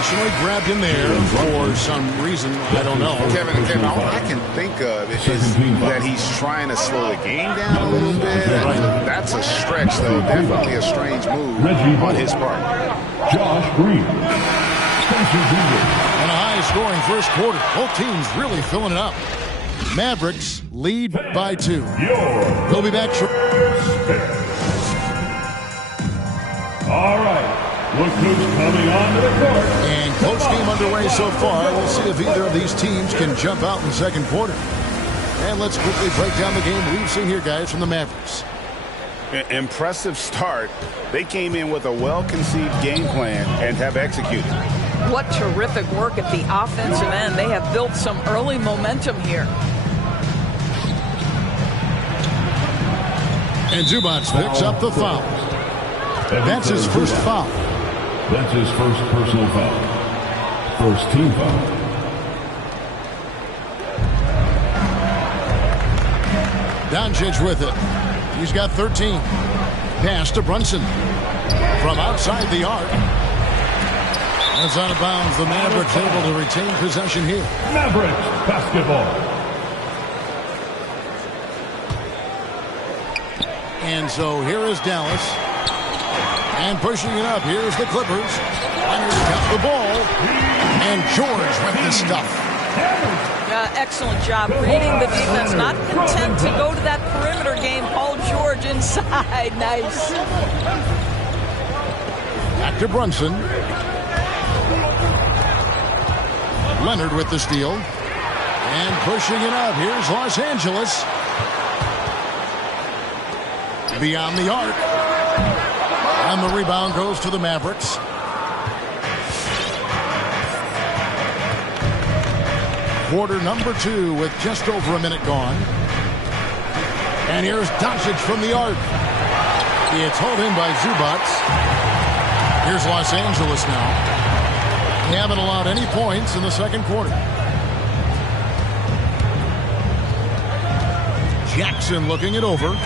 intentionally grabbed him there for some reason. I don't know. Kevin, all I can think of is that he's trying to slow the game down a little bit. That's a stretch, though. Definitely a strange move on his part. Josh Green. And a high-scoring first quarter. Both teams really filling it up. Mavericks lead by 2. We'll be back shortly. All right. Look who's coming onto the court. And close game underway so far. We'll see if either of these teams can jump out in the second quarter. And let's quickly break down the game we've seen here, guys, from the Mavericks. Impressive start. They came in with a well-conceived game plan and have executed. What terrific work at the offensive end. They have built some early momentum here. And Zubac picks up the foul. That's his first foul. That's his first personal foul. First team foul. Doncic with it. He's got 13. Pass to Brunson. From outside the arc. That's out of bounds. The Mavericks able to retain possession here. Mavericks basketball. And so here is Dallas. And pushing it up. Here's the Clippers. Leonard got the ball. And George with the stuff. Excellent job reading the defense. Not content to go to that perimeter game. Paul George inside. Nice. Back to Brunson. Leonard with the steal. And pushing it up. Here's Los Angeles. Beyond the arc. And the rebound goes to the Mavericks. Quarter number 2 with just over a minute gone. And here's Doncic from the arc. It's hauled in by Zubac. Here's Los Angeles now. They haven't allowed any points in the second quarter. Jackson looking it over.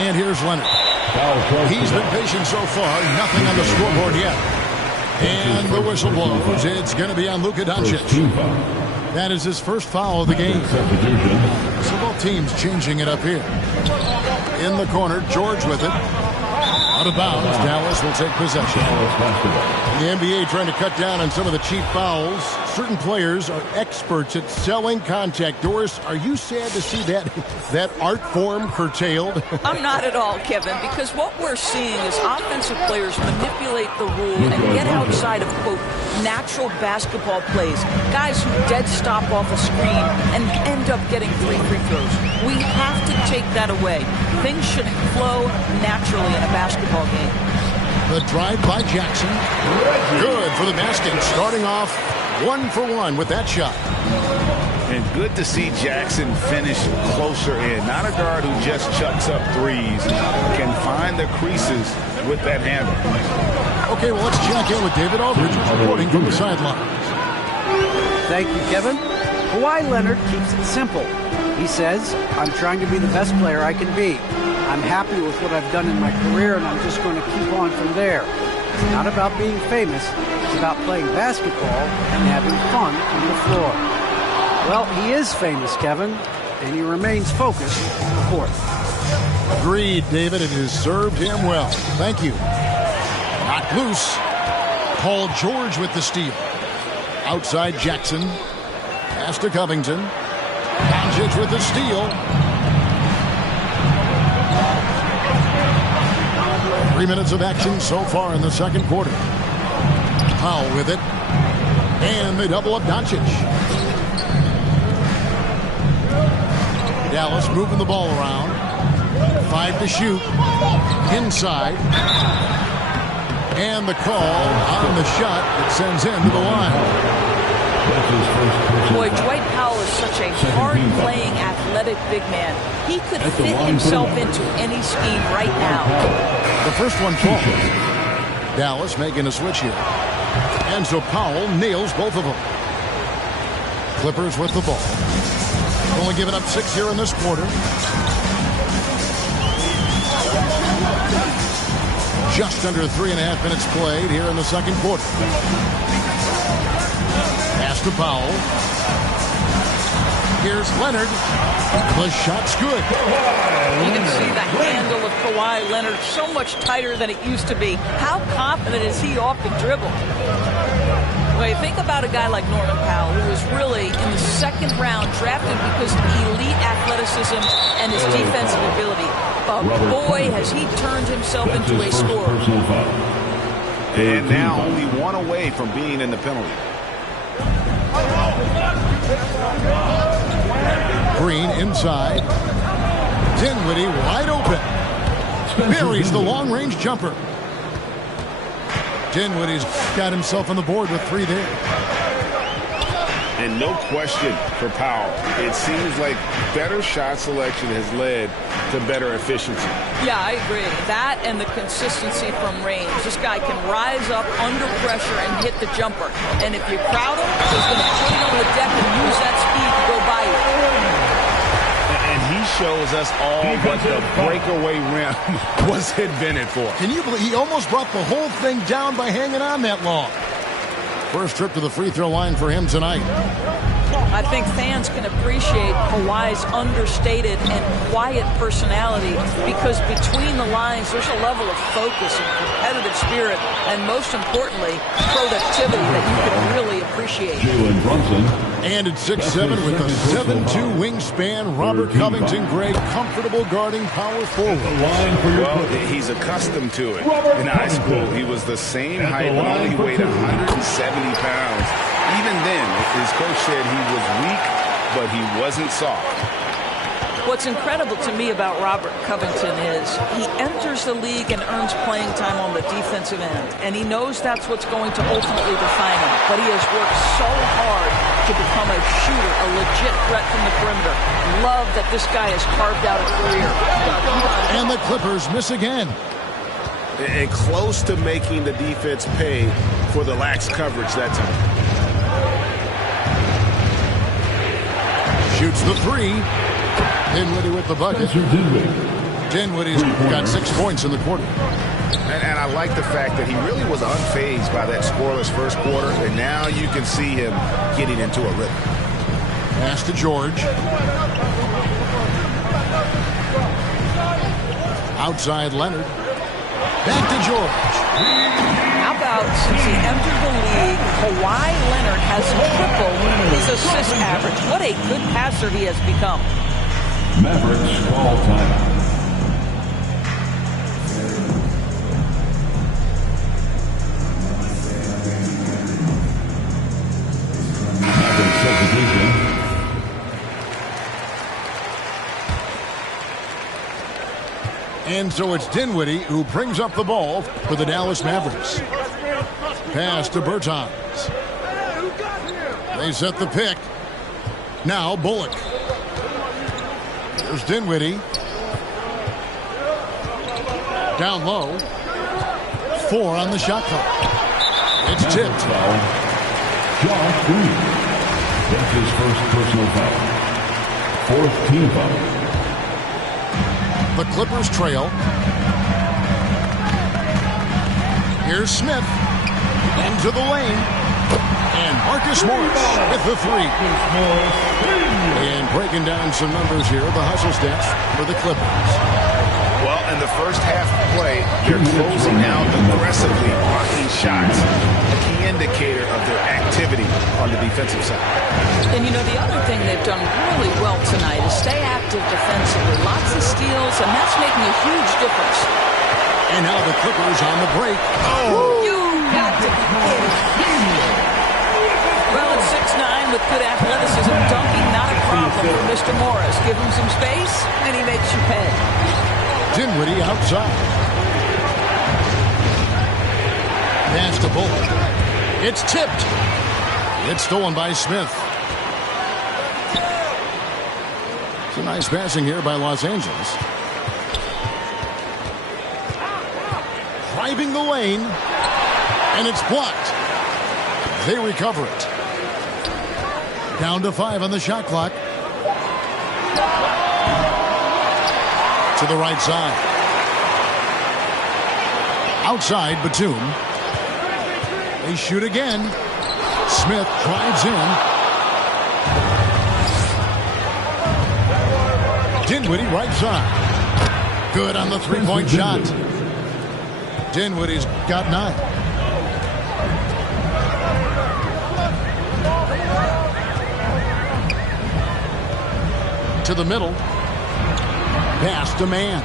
And here's Leonard. He's been patient so far. Nothing on the scoreboard yet. And the whistle blows. It's going to be on Luka Doncic. That is his first foul of the game. So both teams changing it up here. In the corner, George with it. Out of bounds. Dallas will take possession. The NBA trying to cut down on some of the cheap fouls. Certain players are experts at selling contact. Doris, are you sad to see that art form curtailed? I'm not at all, Kevin, because what we're seeing is offensive players manipulate the rule and get outside of, quote, natural basketball plays. Guys who dead stop off a screen and end up getting 3 free throws. We have to take that away. Things should flow naturally in a basketball game. The drive by Jackson. Good for the basket. Starting off 1 for 1 with that shot. And good to see Jackson finish closer in. Not a guard who just chucks up threes. Can find the creases with that handle. Okay, well, let's check in with David Aldridge reporting from the sidelines. Thank you, Kevin. Kawhi Leonard keeps it simple. He says, I'm trying to be the best player I can be. I'm happy with what I've done in my career, and I'm just going to keep on from there. It's not about being famous. It's about playing basketball and having fun on the floor. Well, he is famous, Kevin, and he remains focused on the court. Agreed, David. It has served him well. Thank you. Knocked loose. Paul George with the steal. Outside Jackson. Pass to Covington. Doncic with the steal. 3 minutes of action so far in the second quarter. Powell with it. And they double up Doncic. Dallas moving the ball around. 5 to shoot. Inside. And the call on the shot that sends him to the line. Boy, Dwight Powell is such a hard-playing, athletic big man. He could fit himself into any scheme right now. The first one falls. Dallas making a switch here. And so Powell nails both of them. Clippers with the ball. Only giving up 6 here in this quarter. Just under 3.5 minutes played here in the second quarter. Pass to Powell. Here's Leonard. The shot's good. You can see the handle of Kawhi Leonard so much tighter than it used to be. How confident is he off the dribble? Well, you think about a guy like Norman Powell, who was really in the second round drafted because of elite athleticism and his defensive ability. But boy, has he turned himself into a scorer. And now only one away from being in the penalty. Green inside. Dinwiddie wide open. Buries the long-range jumper. Dinwiddie's got himself on the board with 3 there. And no question for Powell. It seems like better shot selection has led to better efficiency. Yeah, I agree. That and the consistency from range. This guy can rise up under pressure and hit the jumper. And if you crowd him, he's going to put it on the deck and use that speed to go by you. And he shows us all what the breakaway rim was invented for. Can you believe he almost brought the whole thing down by hanging on that long? First trip to the free throw line for him tonight. I think fans can appreciate Kawhi's understated and quiet personality because between the lines there's a level of focus and competitive spirit and most importantly productivity that you can really appreciate. Jalen Brunson. And at 6'7" with a 7'2" wingspan, Robert Covington Gray comfortable guarding power forward. Well, he's accustomed to it. In high school, he was the same height, but only weighed 170 pounds. Even then, his coach said he was weak, but he wasn't soft. What's incredible to me about Robert Covington is he enters the league and earns playing time on the defensive end, and he knows that's what's going to ultimately define him. But he has worked so hard to become a shooter, a legit threat from the perimeter. Love that this guy has carved out a career. And the Clippers miss again. And close to making the defense pay for the lax coverage that time. Shoots the 3. Dinwiddie with the bucket. Dinwiddie's got 6 points in the quarter. And I like the fact that he really was unfazed by that scoreless first quarter, and now you can see him getting into a rhythm. Pass to George. Outside Leonard. Back to George. How about since he entered the league, Kawhi Leonard has tripled his assist average. What a good passer he has become. Mavericks call timeout. Mavericks substitution. And so it's Dinwiddie who brings up the ball for the Dallas Mavericks. Pass to Bertans. They set the pick. Now Bullock. There's Dinwiddie. Down low. 4 on the shot clock. It's tipped. Josh Green. That's his first personal foul. 4th team foul. The Clippers trail. Here's Smith. Into the lane. And Marcus Morris with the 3. And breaking down some numbers here, the hustle stats for the Clippers. Well, in the first half of play, they're closing out aggressively, blocking shots. A key indicator of their activity on the defensive side. And you know, the other thing they've done really well tonight is stay active defensively. Lots of steals, and that's making a huge difference. And now the Clippers on the break. Oh! You got to be kidding. Well, it's 6'9" with good athleticism. Dunking, not a problem for Mr. Morris. Give him some space, and he makes you pay. Dinwiddie outside. Pass to Bullock. It's tipped. It's stolen by Smith. It's a nice passing here by Los Angeles. Driving the lane. And it's blocked. They recover it. Down to 5 on the shot clock. To the right side. Outside Batum. They shoot again. Smith drives in. Dinwiddie right side. Good on the three-point shot. Dinwiddie's got 9. To the middle. Pass to man.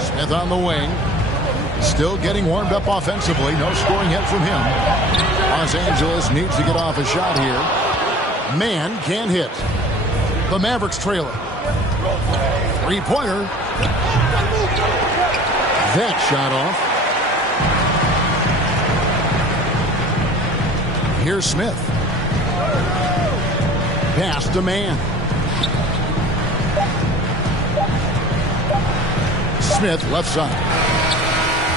Smith on the wing. Still getting warmed up offensively. No scoring yet from him. Los Angeles needs to get off a shot here. Man can't hit. The Mavericks trail it. Three-pointer. That shot off. Here's Smith. Pass to man. Smith left side.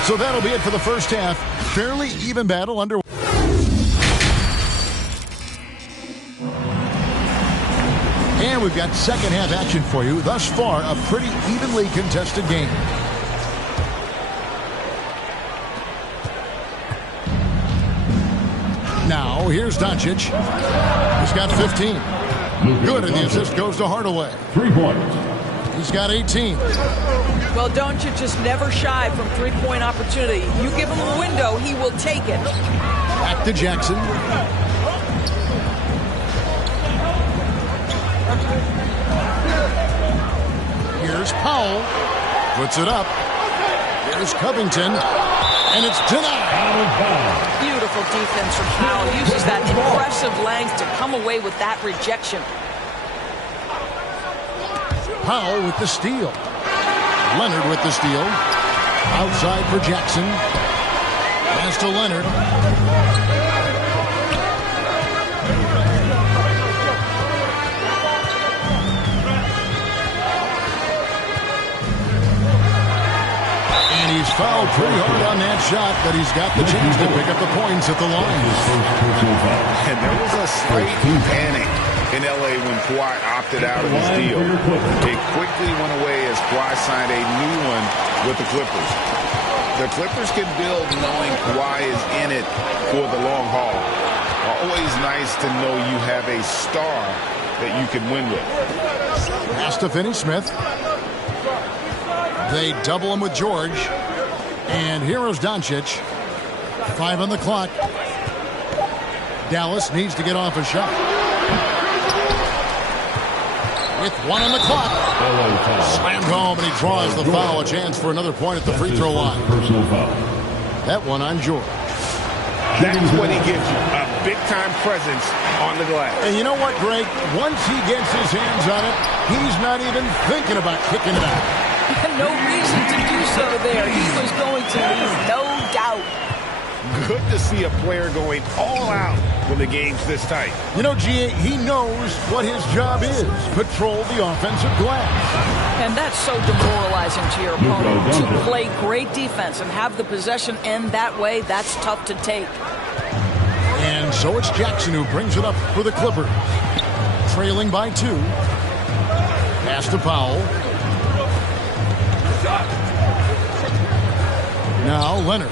So that'll be it for the first half. Fairly even battle under. And we've got second half action for you. Thus far, a pretty evenly contested game. Now, here's Doncic. He's got 15. Good, and the assist goes to Hardaway. 3 points. He's got 18. Well, Doncic just never shy from three-point opportunity. You give him a window, he will take it. Back to Jackson. Here's Powell. Puts it up. Here's Covington. And it's denied. Beautiful defense from Powell. Uses that impressive length to come away with that rejection. Powell with the steal. Leonard with the steal. Outside for Jackson. Pass to Leonard. And he's fouled pretty hard on that shot, but he's got the chance to pick up the points at the line. And there was a slight panic in L.A. when Kawhi opted out of his deal. It quickly went away as Kawhi signed a new one with the Clippers. The Clippers can build knowing Kawhi is in it for the long haul. Always nice to know you have a star that you can win with. Pass to Finney-Smith. They double him with George. And here is Doncic. 5 on the clock. Dallas needs to get off a shot. With 1 on the clock. Slammed home, and he draws the foul. A chance for another point at the free throw line. Personal foul. That one on George. That's what he gives you, a big-time presence on the glass. And you know what, Greg? Once he gets his hands on it, he's not even thinking about kicking it out. No reason to do so there. He was going to leave, no doubt. Good to see a player going all out when the game's this tight. You know, G.A., he knows what his job is. Patrol the offensive glass. And that's so demoralizing to your opponent. To play great defense and have the possession end that way, that's tough to take. And so it's Jackson who brings it up for the Clippers. Trailing by 2. Pass to Powell. Now Leonard.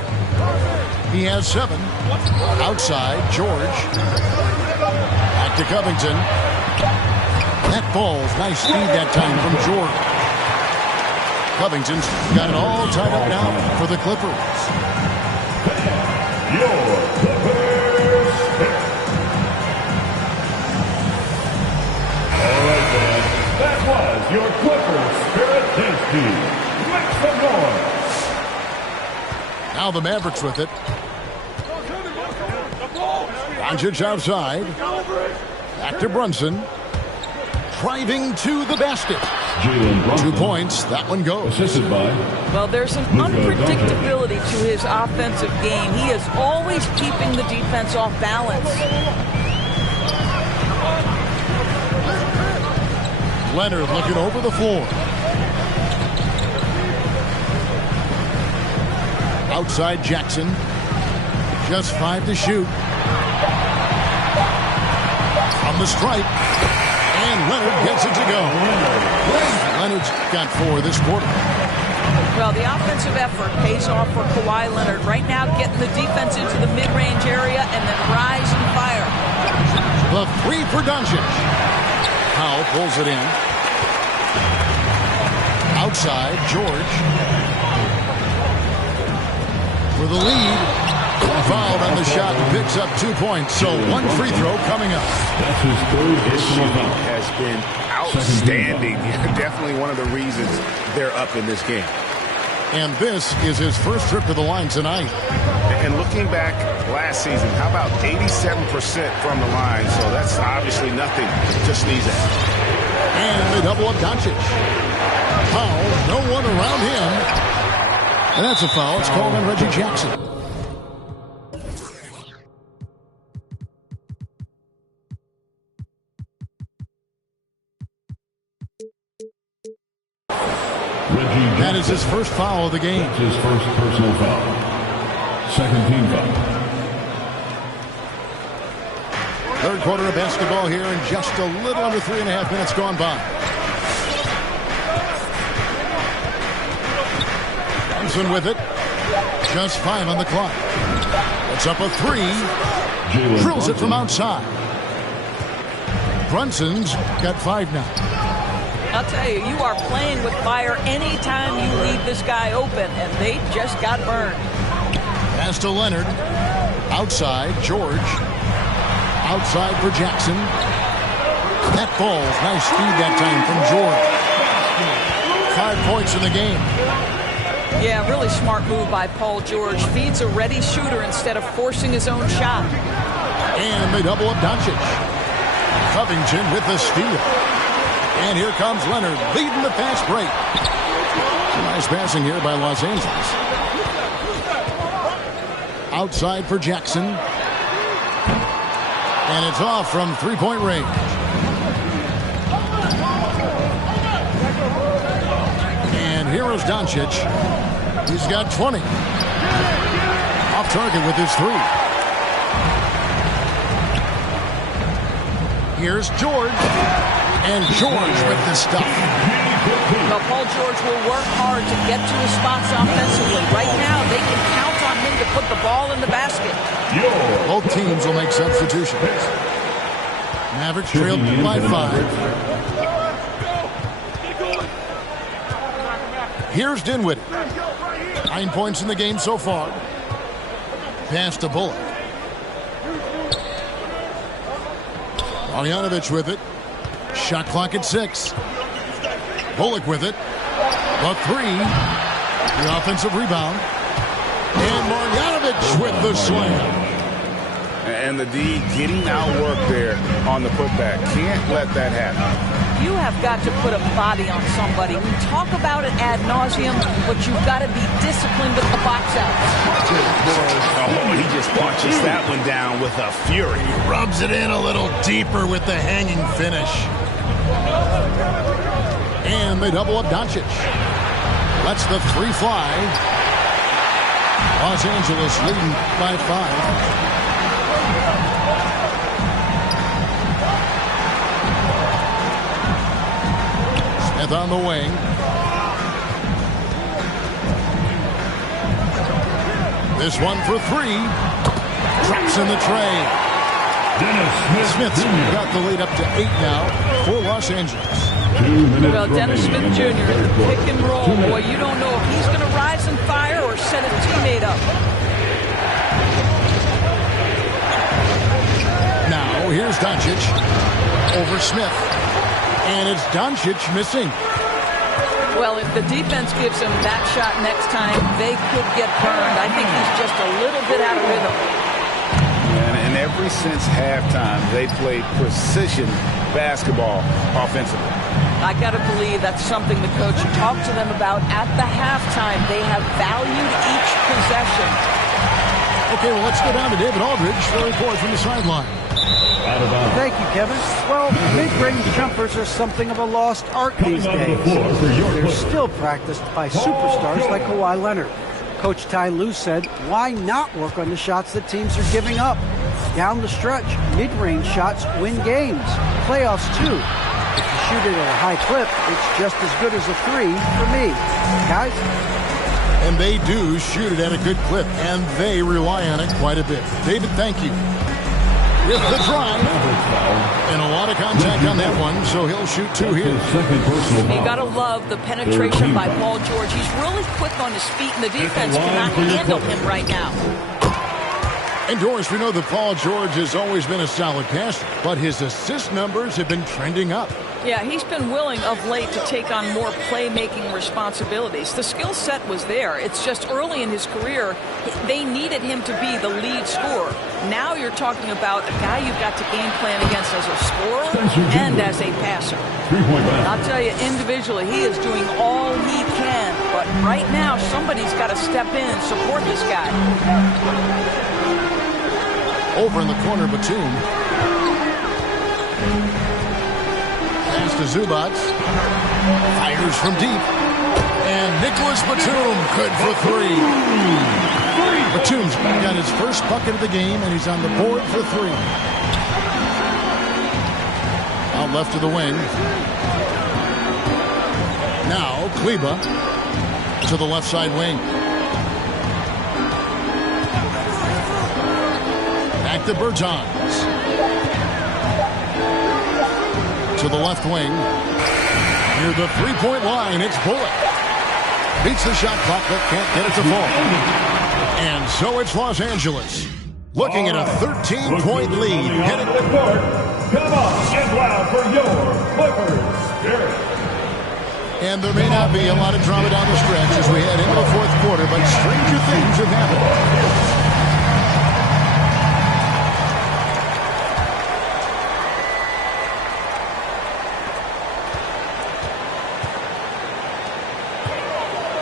He has 7. Outside, George. Back to Covington. That ball's nice speed that time from George. Covington's got it all tied up now for the Clippers. Your Clippers. All right, man. That was your Clippers Spirit Dance Team. Make some noise. Now the Mavericks with it. Doncic outside. Back to Brunson. Driving to the basket. 2 points. That one goes. Assisted by. Well, there's an unpredictability to his offensive game. He is always keeping the defense off balance. Leonard looking over the floor. Outside Jackson. Just 5 to shoot. From the stripe. And Leonard gets it to go. Leonard's got 4 this quarter. Well, the offensive effort pays off for Kawhi Leonard. Right now, getting the defense into the mid-range area and then rise and fire. The 3 for Doncic. Powell pulls it in. Outside, George. For the lead. Fouled on the shot and picks up 2 points. So 1 free throw coming up. That's his third His personal shooting foul. has been outstanding. Definitely one of the reasons they're up in this game. And this is his first trip to the line tonight. And looking back last season, how about 87% from the line? So that's obviously nothing to sneeze at. And they double up Doncic. Foul, no one around him. And that's a foul. It's called on Reggie Jackson. That is his first foul of the game. That's his first personal foul. Second team foul. Third quarter of basketball here and just a little under 3.5 minutes gone by. Thompson with it. Just 5 on the clock. It's up a 3. Drills it from outside. Brunson's got 5 now. I'll tell you, you are playing with fire anytime you leave this guy open, and they just got burned. Pass to Leonard. Outside, George. Outside for Jackson. That falls. Nice speed that time from George. 5 points in the game. Yeah, really smart move by Paul George. Feeds a ready shooter instead of forcing his own shot. And they double up Doncic. Covington with the steal. And here comes Leonard, leading the fast break. Nice passing here by Los Angeles. Outside for Jackson. And it's off from 3-point range. And here is Doncic. He's got 20. Off target with his 3. Here's George. And George with the stuff. Well, Paul George will work hard to get to his spots offensively. Right now, they can count on him to put the ball in the basket. Both teams will make substitutions. Mavericks trailed by 5. Here's Dinwiddie. 9 points in the game so far. Pass to Bullock. Marjanovic with it. Shot clock at 6. Bullock with it. The 3. The offensive rebound. And Marjanovic with the slam. And the D getting outworked there on the putback. Can't let that happen. You have got to put a body on somebody. We talk about it ad nauseum, but you've got to be disciplined with the box out. Oh, he just punches that one down with a fury. Rubs it in a little deeper with the hanging finish. And they double up Doncic. Lets the 3 fly. Los Angeles leading by 5. Smith on the wing. This one for 3. Drops in the tray. Smith's got the lead up to 8 now for Los Angeles. Well, Dennis Smith Jr. pick and roll. Boy, you don't know if he's going to rise and fire or set a teammate up. Now, here's Doncic over Smith. And it's Doncic missing. Well, if the defense gives him that shot next time, they could get burned. I think he's just a little bit out of rhythm. And ever since halftime, they played precision basketball offensively. I got to believe that's something the coach talked to them about at the halftime. They have valued each possession. Okay, well, let's go down to David Aldridge for a report from the sideline. Thank you, Kevin. Well, mid-range jumpers are something of a lost art these days. They're still practiced by superstars like Kawhi Leonard. Coach Ty Lue said, why not work on the shots that teams are giving up? Down the stretch, mid-range shots win games. Playoffs, too. If you shoot it at a high clip, it's just as good as a 3 for me. Guys? And they do shoot it at a good clip, and they rely on it quite a bit. David, thank you. With the drive, and a lot of contact on that one, so he'll shoot 2 here. You got to love the penetration by Paul George. He's really quick on his feet, and the defense cannot handle him right now. And Doris, we know that Paul George has always been a solid passer, but his assist numbers have been trending up. Yeah, he's been willing of late to take on more playmaking responsibilities. The skill set was there. It's just early in his career, they needed him to be the lead scorer. Now you're talking about a guy you've got to game plan against as a scorer and as a passer. I'll tell you, individually, he is doing all he can. But right now, somebody's got to step in and support this guy. Over in the corner, Batum. Pass to Zubats. Fires from deep. And Nicholas Batum good for 3. Batum's got his first bucket of the game, and he's on the board for 3. Out left to the wing. Now, Kleba to the left side wing. Back to Bertans. To the left wing. Near the three-point line, it's Bullock. Beats the shot clock, but can't get it to fall. And so it's Los Angeles. Looking at a 13-point lead. Heading to the court. Come on, get loud for your Clippers Spirit. And there may not be a lot of drama down the stretch as we head into the fourth quarter, but stranger things have happened.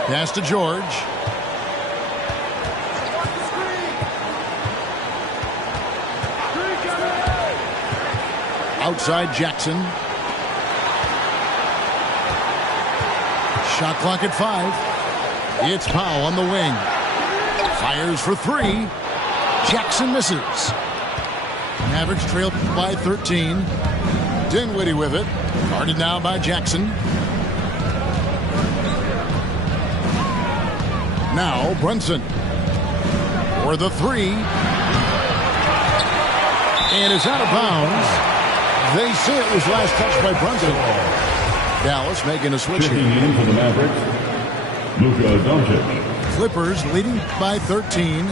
Pass to George. Outside Jackson. Shot clock at 5. It's Powell on the wing. Fires for 3. Jackson misses. Mavericks trail by 13. Dinwiddie with it. Guarded now by Jackson. Now Brunson for the 3. And it's out of bounds. They say it was last touched by Brunson. Dallas making a switch here. In for the Mavericks, Luka Doncic. Clippers leading by 13.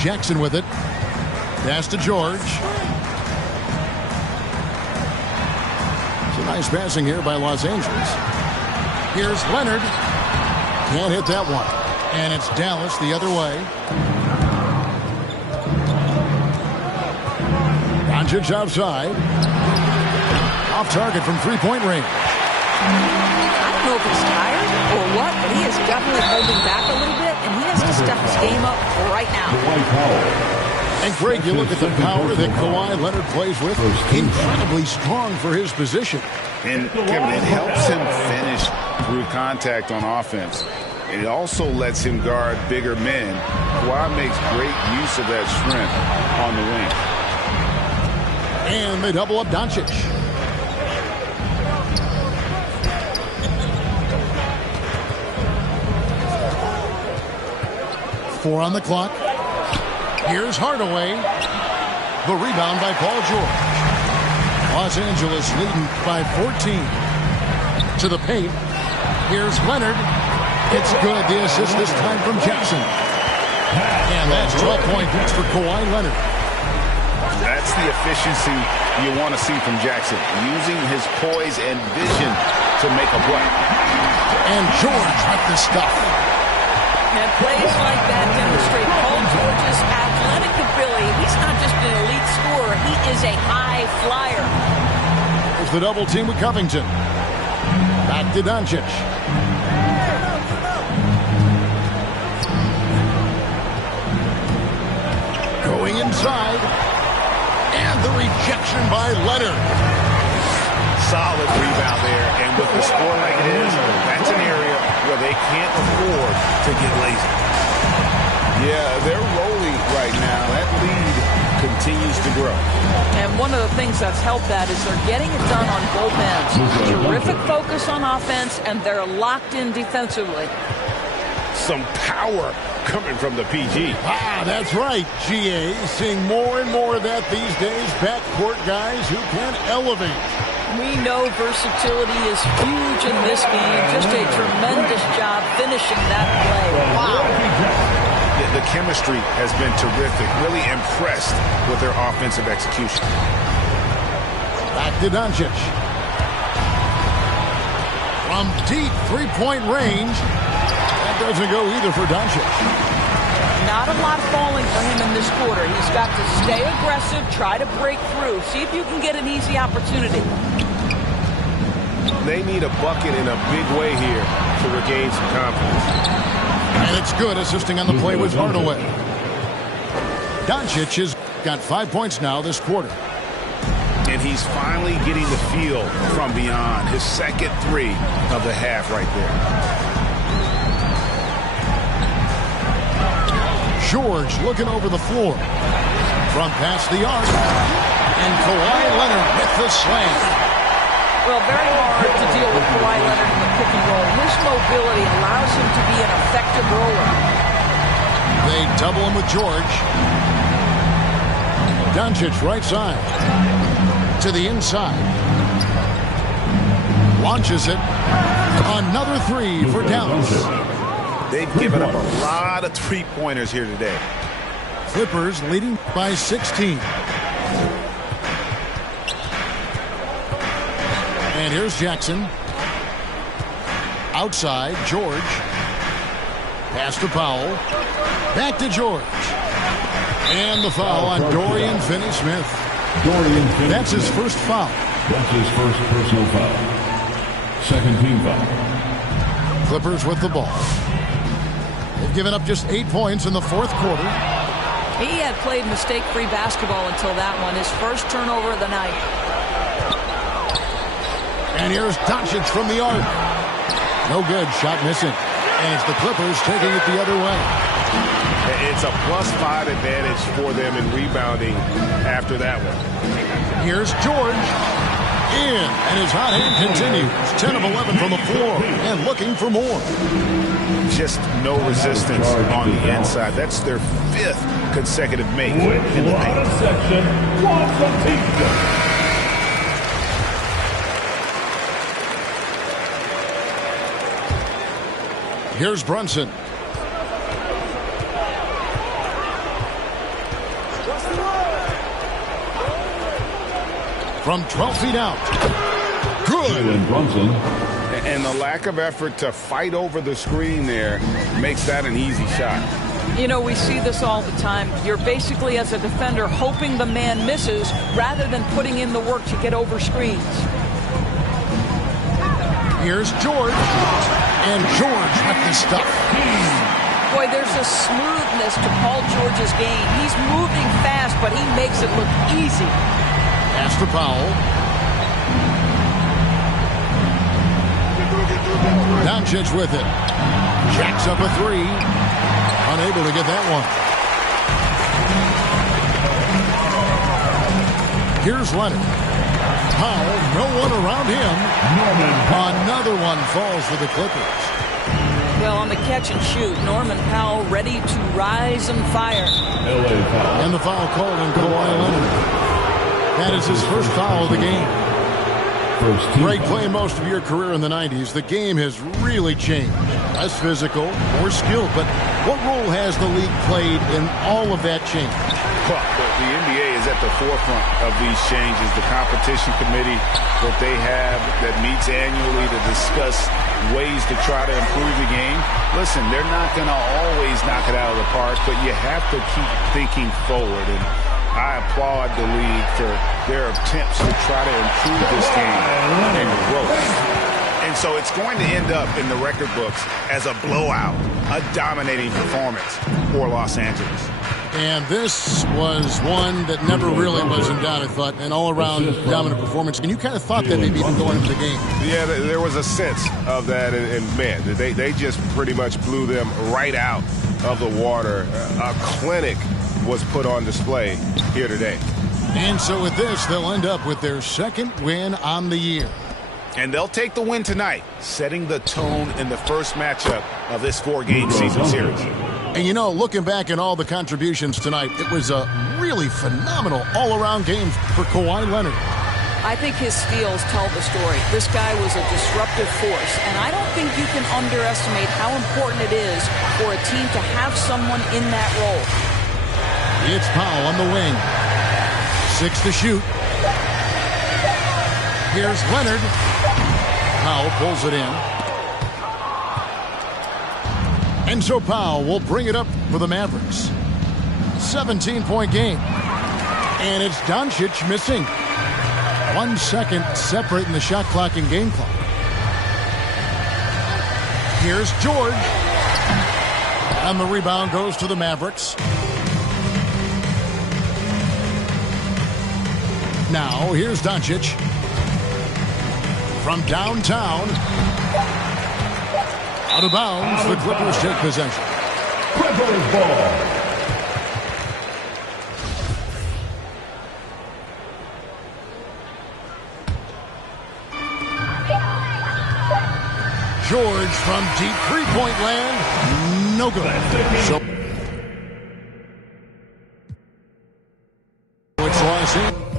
Jackson with it. Pass to George. It's a nice passing here by Los Angeles. Here's Leonard. Can't hit that one. And it's Dallas the other way. Doncic outside. Off target from three-point range. I don't know if he's tired or what, but he is definitely holding back a little bit, and he has to step his game up right now. And Greg, you look at the power that Kawhi Leonard plays with. Incredibly strong for his position. And Kevin, it helps him finish through contact on offense. It also lets him guard bigger men. Kawhi makes great use of that strength on the wing. And they double up Doncic. Four on the clock. Here's Hardaway. The rebound by Paul George. Los Angeles leading by 14. To the paint. Here's Leonard. It's good. The assist this time from Jackson. And that's 12 points for Kawhi Leonard. That's the efficiency you want to see from Jackson. Using his poise and vision to make a play. And George with the stuff. And plays like that demonstrate Paul George's athletic ability. He's not just an elite scorer. He is a high flyer. There's the double team with Covington. Back to Doncic. Going inside. And the rejection by Leonard. Solid rebound there. And with the score like it is, that's an area where they can't afford to get lazy. Yeah, they're rolling right now. That lead continues to grow. And one of the things that's helped that is they're getting it done on both ends. Terrific focus on offense, and they're locked in defensively. Some power coming from the PG. Ah, that's right, GA. Seeing more and more of that these days. Backcourt guys who can elevate. We know versatility is huge in this game. Just a tremendous job finishing that play. Wow. The chemistry has been terrific. Really impressed with their offensive execution. Back to Doncic. From deep three-point range. That doesn't go either for Doncic. Not a lot falling for him in this quarter. He's got to stay aggressive, try to break through. See if you can get an easy opportunity. They need a bucket in a big way here to regain some confidence. And it's good. Assisting on the play was Hardaway. Doncic has got 5 points now this quarter. And he's finally getting the feel from beyond. His second three of the half right there. George looking over the floor. From past the arc. And Kawhi Leonard with the slam. Well, very hard to deal with Kawhi Leonard in the pick and roll. His mobility allows him to be an effective roller. They double him with George. Doncic right side. To the inside. Launches it. Another three for Dallas. They've given up a lot of three-pointers here today. Clippers leading by 16. And here's Jackson. Outside, George. Pass to Powell. Back to George. And the foul on Dorian Finney-Smith. That's his first foul. That's his first personal foul. Second team foul. Clippers with the ball. They've given up just 8 points in the fourth quarter. He had played mistake-free basketball until that one. His first turnover of the night. And here's Doncic from the arc. No good. Shot missing. And it's the Clippers taking it the other way. It's a +5 advantage for them in rebounding after that one. Here's George. In. And his hot hand continues. 10 of 11 from the floor. And looking for more. Just no resistance on the inside. That's their 5th consecutive make in the paint. Section, Here's Brunson. From 12 feet out. Good. Brunson. And the lack of effort to fight over the screen there makes that an easy shot. You know, we see this all the time. You're basically, as a defender, hoping the man misses rather than putting in the work to get over screens. Here's George. And George with the stuff. Boy, there's a smoothness to Paul George's game. He's moving fast, but he makes it look easy. Pass to Powell. Doncic with it. Jacks up a three. Unable to get that one. Here's Leonard. Powell, no one around him. Another one falls for the Clippers. Well, on the catch and shoot, Norman Powell ready to rise and fire. And the foul called on Kawhi Leonard. That is his first foul of the game. Greg, playing most of your career in the 90s, the game has really changed. Less physical, more skilled. But what role has the league played in all of that change? Well, the NBA is at the forefront of these changes. The competition committee that they have that meets annually to discuss ways to try to improve the game. Listen, they're not going to always knock it out of the park, but you have to keep thinking forward. And I applaud the league for their attempts to try to improve this game and growth. And so it's going to end up in the record books as a blowout, a dominating performance for Los Angeles. And this was one that never really was in doubt, I thought, an all-around dominant performance. And you kind of thought that maybe even going into the game. Yeah, there was a sense of that. And man, they just pretty much blew them right out of the water. A clinic was put on display here today. And so with this, they'll end up with their second win on the year. And they'll take the win tonight, setting the tone in the first matchup of this 4-game season series. And you know, looking back at all the contributions tonight, it was a really phenomenal all-around game for Kawhi Leonard. I think his steals tell the story. This guy was a disruptive force, and I don't think you can underestimate how important it is for a team to have someone in that role. It's Powell on the wing. 6 to shoot. Here's Leonard. Powell pulls it in. And so Powell will bring it up for the Mavericks. 17-point game. And it's Doncic missing. 1 second separating the shot clock and game clock. Here's George. And the rebound goes to the Mavericks. Now, here's Doncic. From downtown. Out of bounds, the Clippers take possession. Clippers ball. George from deep three-point land. No good. So it's lost in.